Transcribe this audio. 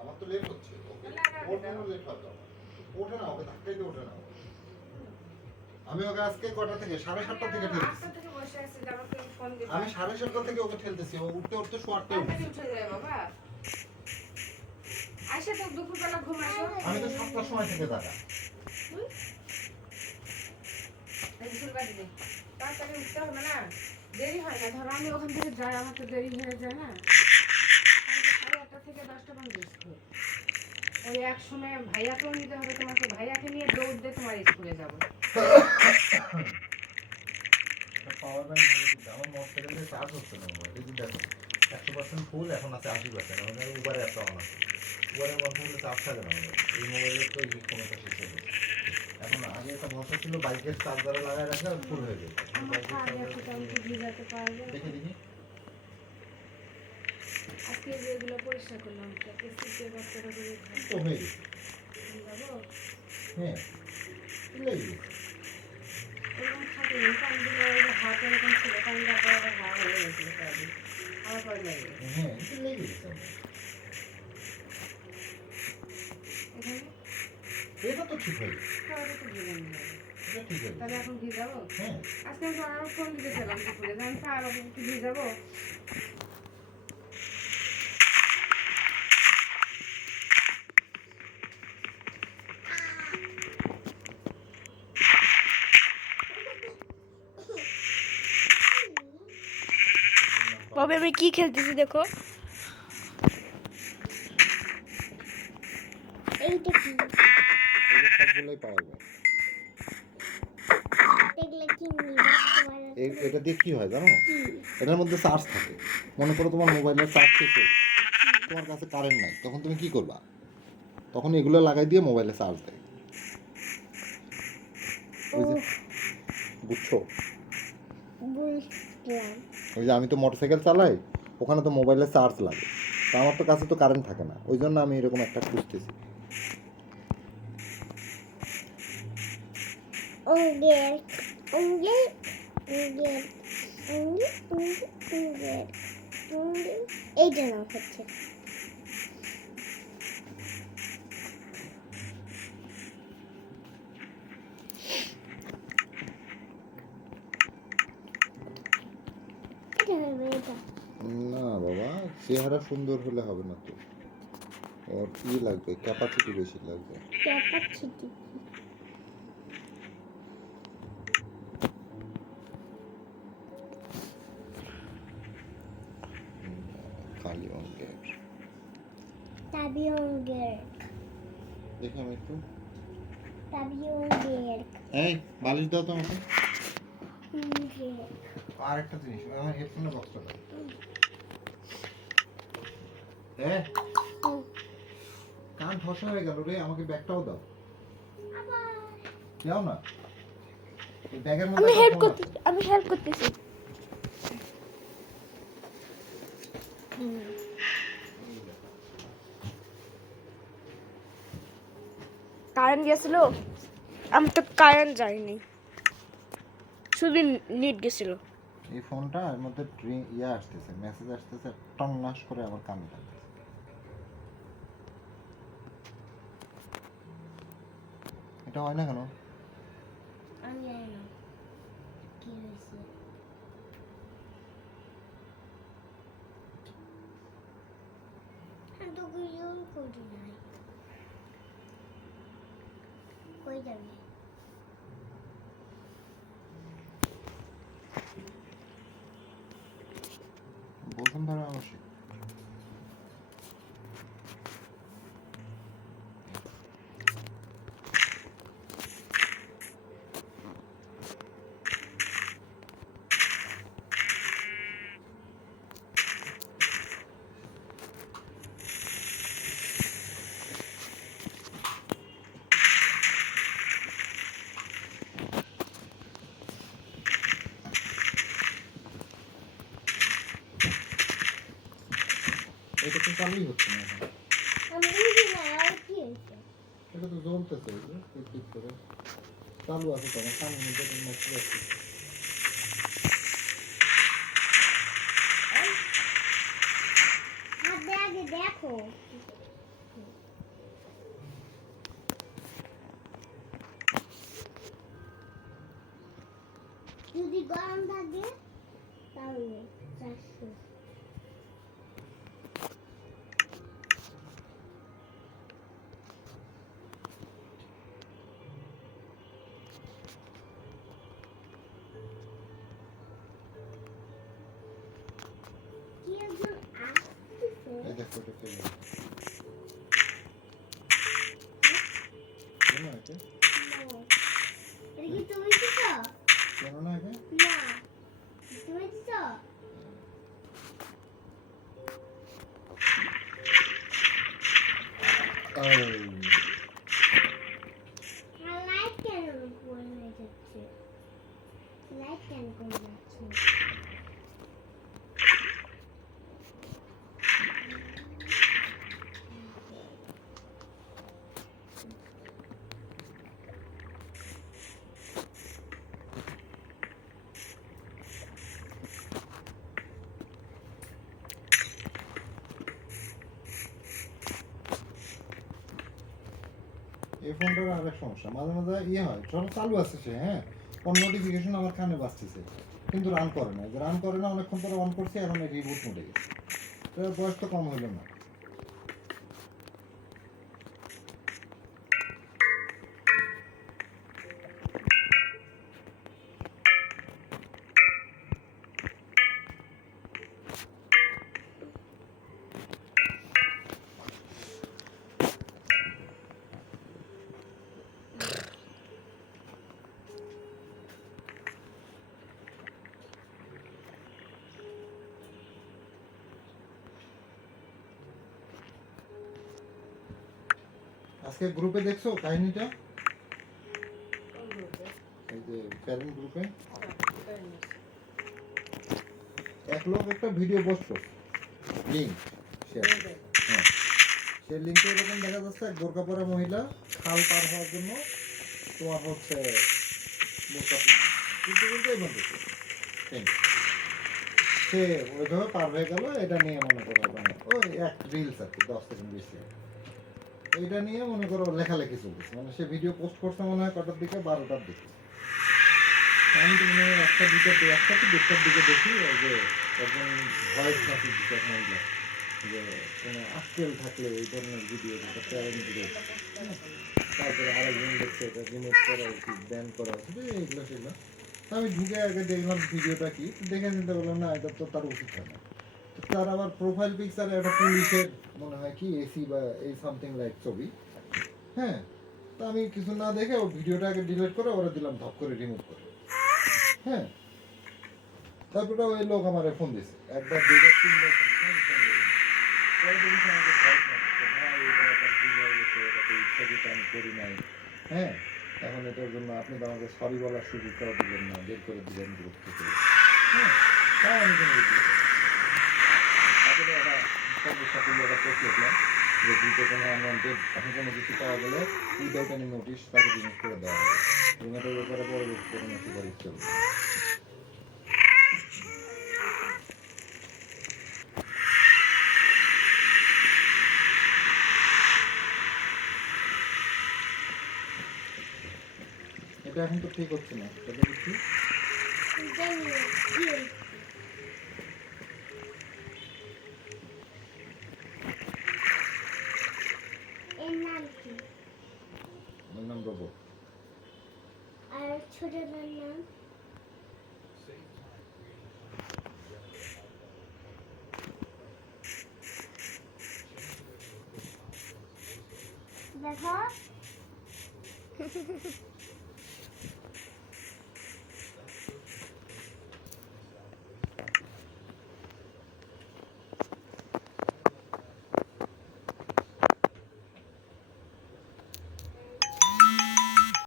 আমার তো লেট হচ্ছে, ওঠে না, ওকে ধাক্কাই দিয়ে ওঠে না। আমি ওকে আজকে কটা থেকে 7:30 থেকে ঠেলতেছি। আমি 7:30 থেকে ওকে ঠেলতেছি, ও উঠতে উঠতে শোয়ারটা উঠে যায় বাবা। আয়শা তো দুপুরবেলা ঘুমাইছো। আমি তো 7টার সময় থেকে দাদা তাড়াতাড়ি উঠতে হবে না, দেরি হয় না। ধরো আমি ওখান থেকে যাই, আমার তো দেরি হয়ে যায় না। 8:30 থেকে 10টা পর্যন্ত স্কুল। ওই এক সময় ভাইয়াকেও নিতে হবে তোমাকে, ভাইয়াকে নিয়ে দৌড় দিয়ে তোমার স্কুলে যাবো। পাওয়ার ব্যাংক ধরে দিতে আমার মোটরসাইকেলে চার্জ হচ্ছে না। এই যে দেখো 100% ফুল, এখন আছে 80%। আমাদের উবারে একটা অন আছে, উবারের মোটরসাইকেলে চার্জ থাকে না আমাদের। এই মোবাইলের তো এই ক্ষমতা শেষ হয়ে গেছে। এখন আগে একটা ভরসা ছিল বাইকের চার্জারে লাগায় রাখলে ফুল হয়ে যেত। দেখে দেখি আজকে যেগুলো পরিষ্কার করলাম তো হয়ে গেছে। হ্যাঁ লেগে গেছে। এরকম থাকে পানিগুলো হাত এরকম ছিল, পানিটা হাওয়া হয়ে গেছিল সারাদিন, হাওয়া পরে লাগে। হ্যাঁ লেগে গেছে। এটা তো ঠিক হয়ে গেছে। এটা তো ভিজানো যাবে, এটা ঠিক হয়ে গেছে। তাহলে এখন ভিজাবো? হ্যাঁ আজকে আমি আরো ফোন দিতেছিলাম দুপুরে, আমি পারবো একটু ভিজাবো। বাবা আমি কি খেলতেছি দেখো, এইটা কি? সবগুলোই পাওয়া যায়। এটা দিয়ে কি হয় জানো? এটার মধ্যে চার্জ থাকে। মনে করো তোমার মোবাইলের চার্জ শেষ হয়ে গেছে, তোমার কাছে কারেন্ট নাই, তখন তুমি কি করবা? তখন এগুলো লাগাই দিয়ে মোবাইলে চার্জ দেয়। বুঝছো? ওই যে আমি তো মোটরসাইকেল চালাই, ওখানে তো মোবাইলে চার্জ লাগে, তো আমার তো কাছে তো কারেন্ট থাকে না, ওই জন্য আমি এরকম একটা খুঁজতেছি। এই জন্য হচ্ছে না বাবা, চেহারা সুন্দর হলে হবে না তো, ওর কি লাগবে, ক্যাপাসিটি বেশি লাগবে। ক্যাপাসিটি খালি অঙ্গের তাবি অঙ্গের দেখি আমি একটু। তাবি অঙ্গের এই বালিশ দাও তো আমাকে। আর একটা জিনিস, আমার হেডফোনের বক্সটা দাও। কান ঠসা হয়ে গেল রে, আমাকে ব্যাগটাও দাও। দাও না, এই ব্যাগের মধ্যে আমি হেল্প করতেছি। কারেন্ট গেছিল, আমি তো কারেন্ট যায়নি, শুধু নেট গেছিল। এই ফোনটা এর মধ্যে আসতেছে, মেসেজ আসতেছে, টং নাশ করে আবার কানে টানতেছে। এটা হয় না কেন? আমি জানি না কি হয়েছে। আমি তো কিছু করি নাই। কই যাবি? বসুন্ধরা আবাসিক। এটা তো চালুই হচ্ছে না এখন। আমি বুঝি না আর কি হয়েছে। এটা তো জ্বলতেছে, ঠিক করে চালু আছে তো, আমার কানের মধ্যে তো মেসেজ আসছে। দেখো যদি গরম থাকে তাহলে 400 কি একজন আসতেছে এই দেখো এটা কে না এটা না এটা কি তুমি দিছো কেন না এটা না তুমি দিছো লাইট কেন বন্ধ হয়ে যাচ্ছে লাইট কেন করে যাচ্ছে এই ফোনটার আরেক সমস্যা মাঝে মাঝে ইয়ে হয় সব চালু আছে সে হ্যাঁ কোন নোটিফিকেশন আমার কানে বাজতেছে কিন্তু রান করে না যে রান করে না অনেকক্ষণ পরে অন করছি এখন রিবুট মোডে গেছে এটার বয়স তো কম হইল না আজকে গ্রুপে দেখছো কাহিনীটা এই যে প্যারেন্ট গ্রুপে এক লোক একটা ভিডিও পোস্ট করছে লিংক শেয়ার হ্যাঁ সেই লিংকে এরকম দেখা যাচ্ছে এক বোরকা পরা মহিলা খাল পার হওয়ার জন্য তোমার হচ্ছে বোরকা কিন্তু কিন্তু এই বন্ধু সে ওইভাবে পার হয়ে গেল এটা নিয়ে মনে করো মানে ওই এক রিলস আর কি 10 সেকেন্ড 20 সেকেন্ড এইটা নিয়ে মনে করো লেখালেখি চলতেছে মানে সে ভিডিও পোস্ট করছে মনে হয় কটার দিকে 12টার দিকে আমি তো মনে হয় একটা কি 2টার দিকে দেখি ওই যে একজন ভয়েস মেসেজ দিচ্ছে এক মহিলা যে কোনো আক্কেল থাকলে এই ধরনের ভিডিও যেটা প্যারেন্ট ভিডিও তারপরে আরেকজন দেখছে এটা রিমুভ করা উচিত ব্যান করা উচিত এইগুলো সেগুলো তো আমি ঢুকে আগে দেখলাম ভিডিওটা কি দেখে নিতে বললাম না এটা তো তার উচিত হয় না তো তার আবার প্রোফাইল পিকচারে একটা পুলিশের মনে হয় কি এসি বা এই সামথিং লাইক ছবি হ্যাঁ তো আমি কিছু না দেখে ওর ভিডিওটা আগে ডিলিট করে ওরা দিলাম ধপ করে রিমুভ করে হ্যাঁ তারপরে ওই লোক আমার ফোন দিয়েছে একবার দুইবার তিনবার ফোন দিয়েছে, আমি ফোন করিনি। পরে দেখেছি আমাকে ভয়েস মারছে হ্যাঁ এটা একটা ভুল হয়ে গেছে এটাতে ইচ্ছাকৃত আমি করি নাই হ্যাঁ এখন এটার জন্য আপনি তো আমাকে সরি বলার সুযোগটাও দিলেন না বের করে দিলেন গ্রুপ থেকে হ্যাঁ তাও আমি কোনো কিছু তারপরে একটা সমস্যা করলে একটা পোস্ট লিখলাম যে গ্রুপে কোনো আনওয়ান্টেড এখন কোনো কিছু পাওয়া গেলে উইদাউট এনি নোটিশ তাকে রিমুভ করে দেওয়া হবে রিমুভের ব্যাপারে পরবর্তীতে কোনো সুপারিশ চলবে এটা এখন তো ঠিক হচ্ছে না এটা দেখছি জানি না কি হয়েছে এর নাম কি আমার নাম রবো আর ছোটটার নাম দেখো